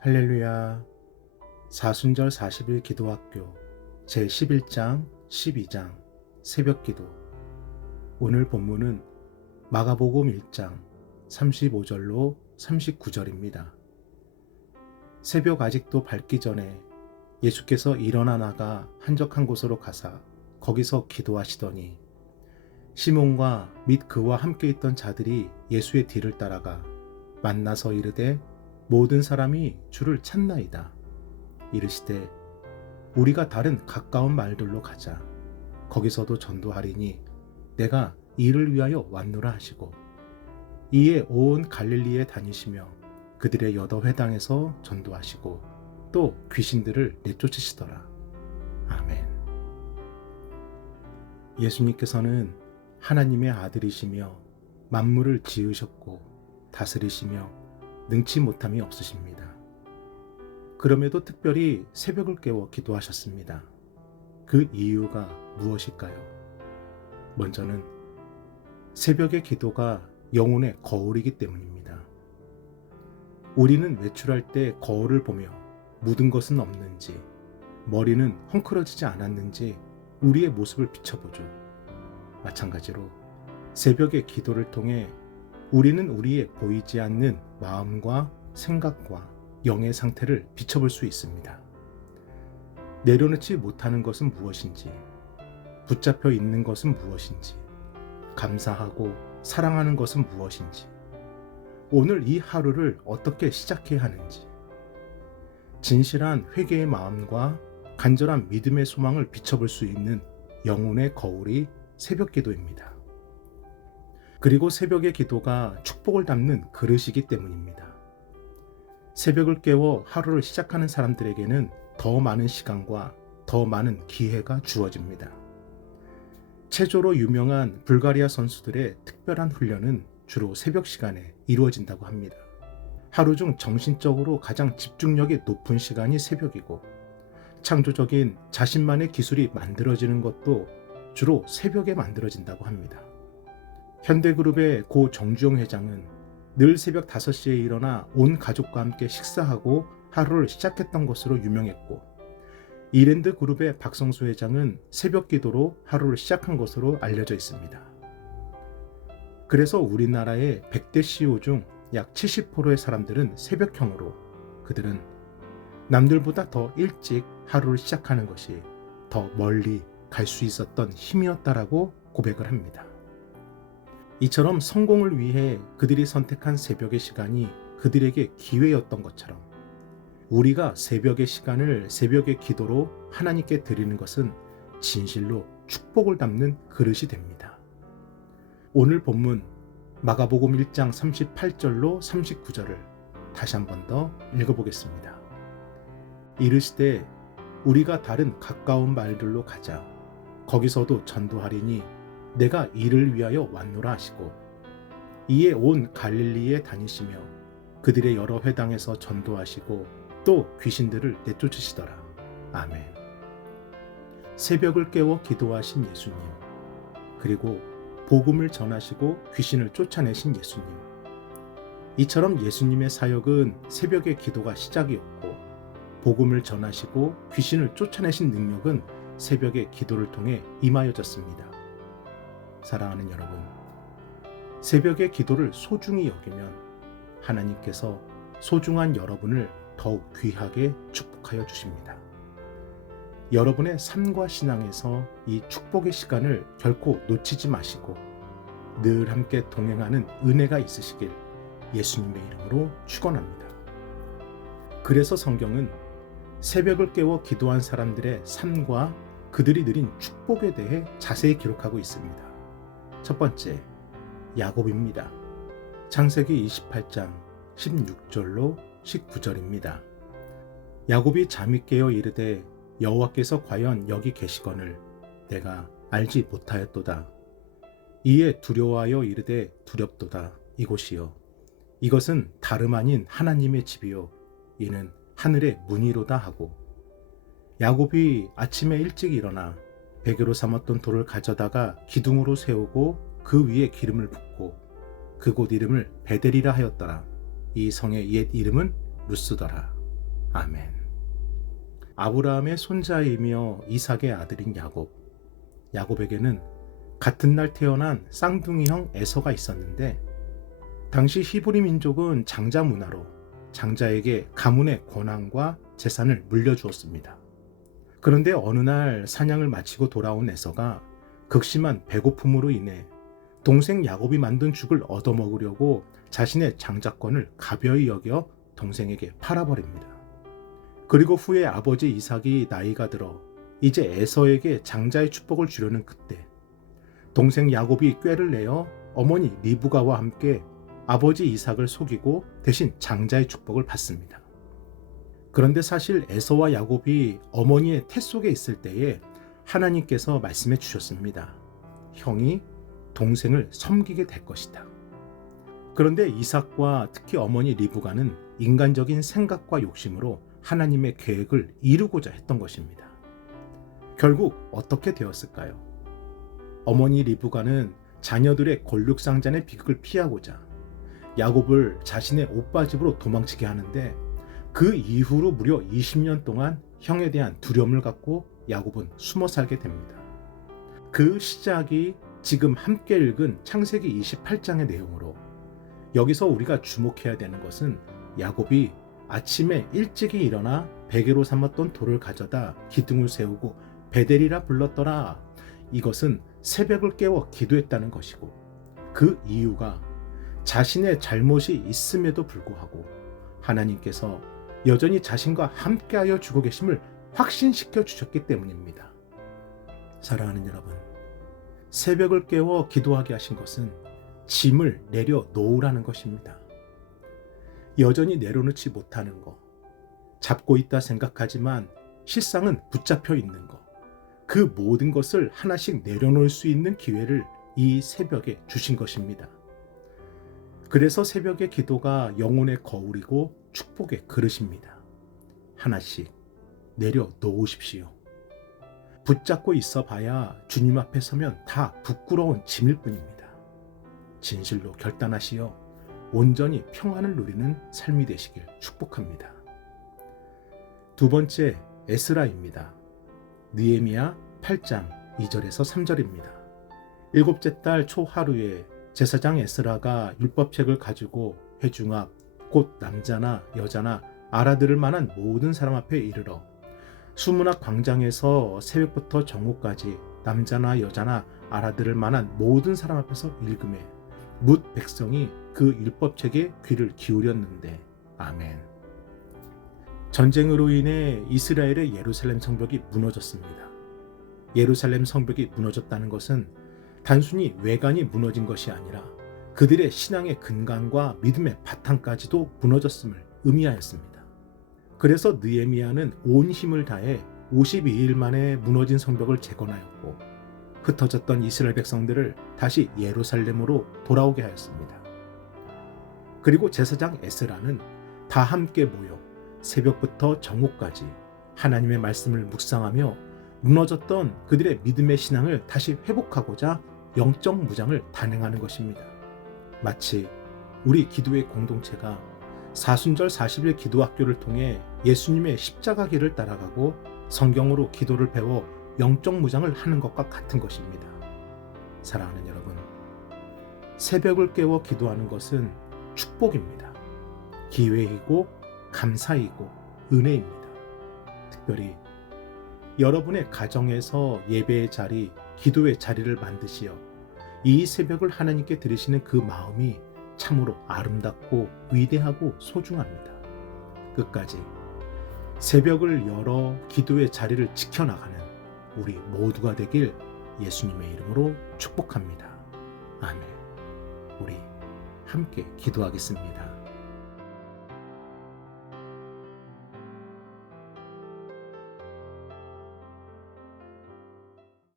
할렐루야. 사순절 40일 기도학교 제11장 12장 새벽기도. 오늘 본문은 마가복음 1장 35절로 39절입니다. 새벽 아직도 밝기 전에 예수께서 일어나 나가 한적한 곳으로 가사 거기서 기도하시더니 시몬과 및 그와 함께 있던 자들이 예수의 뒤를 따라가 만나서 이르되 모든 사람이 주를 찾나이다. 이르시되 우리가 다른 가까운 마을들로 가자. 거기서도 전도하리니 내가 이를 위하여 왔노라 하시고 이에 온 갈릴리에 다니시며 그들의 여러 회당에서 전도하시고 또 귀신들을 내쫓으시더라. 아멘. 예수님께서는 하나님의 아들이시며 만물을 지으셨고 다스리시며 능치 못함이 없으십니다. 그럼에도 특별히 새벽을 깨워 기도하셨습니다. 그 이유가 무엇일까요? 먼저는 새벽의 기도가 영혼의 거울이기 때문입니다. 우리는 외출할 때 거울을 보며 묻은 것은 없는지, 머리는 헝클어지지 않았는지 우리의 모습을 비춰보죠. 마찬가지로 새벽의 기도를 통해 우리는 우리의 보이지 않는 마음과 생각과 영의 상태를 비춰볼 수 있습니다. 내려놓지 못하는 것은 무엇인지, 붙잡혀 있는 것은 무엇인지, 감사하고 사랑하는 것은 무엇인지, 오늘 이 하루를 어떻게 시작해야 하는지, 진실한 회개의 마음과 간절한 믿음의 소망을 비춰볼 수 있는 영혼의 거울이 새벽 기도입니다. 그리고 새벽의 기도가 축복을 담는 그릇이기 때문입니다. 새벽을 깨워 하루를 시작하는 사람들에게는 더 많은 시간과 더 많은 기회가 주어집니다. 체조로 유명한 불가리아 선수들의 특별한 훈련은 주로 새벽 시간에 이루어진다고 합니다. 하루 중 정신적으로 가장 집중력이 높은 시간이 새벽이고 창조적인 자신만의 기술이 만들어지는 것도 주로 새벽에 만들어진다고 합니다. 현대그룹의 고 정주영 회장은 늘 새벽 5시에 일어나 온 가족과 함께 식사하고 하루를 시작했던 것으로 유명했고, 이랜드 그룹의 박성수 회장은 새벽 기도로 하루를 시작한 것으로 알려져 있습니다. 그래서 우리나라의 100대 CEO 중 약 70%의 사람들은 새벽형으로, 그들은 남들보다 더 일찍 하루를 시작하는 것이 더 멀리 갈 수 있었던 힘이었다라고 고백을 합니다. 이처럼 성공을 위해 그들이 선택한 새벽의 시간이 그들에게 기회였던 것처럼 우리가 새벽의 시간을 새벽의 기도로 하나님께 드리는 것은 진실로 축복을 담는 그릇이 됩니다. 오늘 본문 마가복음 1장 38절로 39절을 다시 한 번 더 읽어보겠습니다. 이르시되 우리가 다른 가까운 마을들로 가자. 거기서도 전도하리니 내가 이를 위하여 왔노라 하시고 이에 온 갈릴리에 다니시며 그들의 여러 회당에서 전도하시고 또 귀신들을 내쫓으시더라. 아멘. 새벽을 깨워 기도하신 예수님, 그리고 복음을 전하시고 귀신을 쫓아내신 예수님. 이처럼 예수님의 사역은 새벽의 기도가 시작이었고, 복음을 전하시고 귀신을 쫓아내신 능력은 새벽의 기도를 통해 임하여졌습니다. 사랑하는 여러분, 새벽의 기도를 소중히 여기면 하나님께서 소중한 여러분을 더욱 귀하게 축복하여 주십니다. 여러분의 삶과 신앙에서 이 축복의 시간을 결코 놓치지 마시고 늘 함께 동행하는 은혜가 있으시길 예수님의 이름으로 축원합니다. 그래서 성경은 새벽을 깨워 기도한 사람들의 삶과 그들이 누린 축복에 대해 자세히 기록하고 있습니다. 첫 번째, 야곱입니다. 창세기 28장 16절로 19절입니다. 야곱이 잠이 깨어 이르되 여호와께서 과연 여기 계시거늘 내가 알지 못하였도다. 이에 두려워하여 이르되 두렵도다. 이곳이요 이것은 다름 아닌 하나님의 집이요 이는 하늘의 문이로다 하고, 야곱이 아침에 일찍 일어나 베개로 삼았던 돌을 가져다가 기둥으로 세우고 그 위에 기름을 붓고 그곳 이름을 베델이라 하였더라. 이 성의 옛 이름은 루스더라. 아멘. 아브라함의 손자이며 이삭의 아들인 야곱. 야곱에게는 같은 날 태어난 쌍둥이형 에서가 있었는데, 당시 히브리 민족은 장자 문화로 장자에게 가문의 권한과 재산을 물려주었습니다. 그런데 어느 날 사냥을 마치고 돌아온 에서가 극심한 배고픔으로 인해 동생 야곱이 만든 죽을 얻어먹으려고 자신의 장자권을 가벼이 여겨 동생에게 팔아버립니다. 그리고 후에 아버지 이삭이 나이가 들어 이제 에서에게 장자의 축복을 주려는 그때, 동생 야곱이 꾀를 내어 어머니 리브가와 함께 아버지 이삭을 속이고 대신 장자의 축복을 받습니다. 그런데 사실 에서와 야곱이 어머니의 태 속에 있을 때에 하나님께서 말씀해 주셨습니다. 형이 동생을 섬기게 될 것이다. 그런데 이삭과 특히 어머니 리브가는 인간적인 생각과 욕심으로 하나님의 계획을 이루고자 했던 것입니다. 결국 어떻게 되었을까요? 어머니 리브가는 자녀들의 골육상잔의 비극을 피하고자 야곱을 자신의 오빠 집으로 도망치게 하는데, 그 이후로 무려 20년 동안 형에 대한 두려움을 갖고 야곱은 숨어 살게 됩니다. 그 시작이 지금 함께 읽은 창세기 28장의 내용으로, 여기서 우리가 주목해야 되는 것은 야곱이 아침에 일찍이 일어나 베개로 삼았던 돌을 가져다 기둥을 세우고 베델이라 불렀더라. 이것은 새벽을 깨워 기도했다는 것이고, 그 이유가 자신의 잘못이 있음에도 불구하고 하나님께서 여전히 자신과 함께하여 주고 계심을 확신시켜 주셨기 때문입니다. 사랑하는 여러분, 새벽을 깨워 기도하게 하신 것은 짐을 내려놓으라는 것입니다. 여전히 내려놓지 못하는 것, 잡고 있다 생각하지만 실상은 붙잡혀 있는 것, 그 모든 것을 하나씩 내려놓을 수 있는 기회를 이 새벽에 주신 것입니다. 그래서 새벽의 기도가 영혼의 거울이고 축복의 그릇입니다. 하나씩 내려놓으십시오. 붙잡고 있어 봐야 주님 앞에 서면 다 부끄러운 짐일 뿐입니다. 진실로 결단하시어 온전히 평안을 누리는 삶이 되시길 축복합니다. 두 번째, 에스라입니다. 느헤미야 8장 2절에서 3절입니다. 일곱째 달 초하루에 제사장 에스라가 율법책을 가지고 회중 앞 곧 남자나 여자나 알아들을 만한 모든 사람 앞에 이르러 수문학 광장에서 새벽부터 정오까지 남자나 여자나 알아들을 만한 모든 사람 앞에서 읽음에 뭇 백성이 그 율법책에 귀를 기울였는데. 아멘. 전쟁으로 인해 이스라엘의 예루살렘 성벽이 무너졌습니다. 예루살렘 성벽이 무너졌다는 것은 단순히 외관이 무너진 것이 아니라 그들의 신앙의 근간과 믿음의 바탕까지도 무너졌음을 의미하였습니다. 그래서 느헤미야는 온 힘을 다해 52일 만에 무너진 성벽을 재건하였고 흩어졌던 이스라엘 백성들을 다시 예루살렘으로 돌아오게 하였습니다. 그리고 제사장 에스라는 다 함께 모여 새벽부터 정오까지 하나님의 말씀을 묵상하며 무너졌던 그들의 믿음의 신앙을 다시 회복하고자 영적 무장을 단행하는 것입니다. 마치 우리 기도의 공동체가 사순절 40일 기도학교를 통해 예수님의 십자가 길을 따라가고 성경으로 기도를 배워 영적 무장을 하는 것과 같은 것입니다. 사랑하는 여러분, 새벽을 깨워 기도하는 것은 축복입니다. 기회이고 감사이고 은혜입니다. 특별히 여러분의 가정에서 예배의 자리, 기도의 자리를 만드시어 이 새벽을 하나님께 드리시는 그 마음이 참으로 아름답고 위대하고 소중합니다. 끝까지 새벽을 열어 기도의 자리를 지켜나가는 우리 모두가 되길 예수님의 이름으로 축복합니다. 아멘. 우리 함께 기도하겠습니다.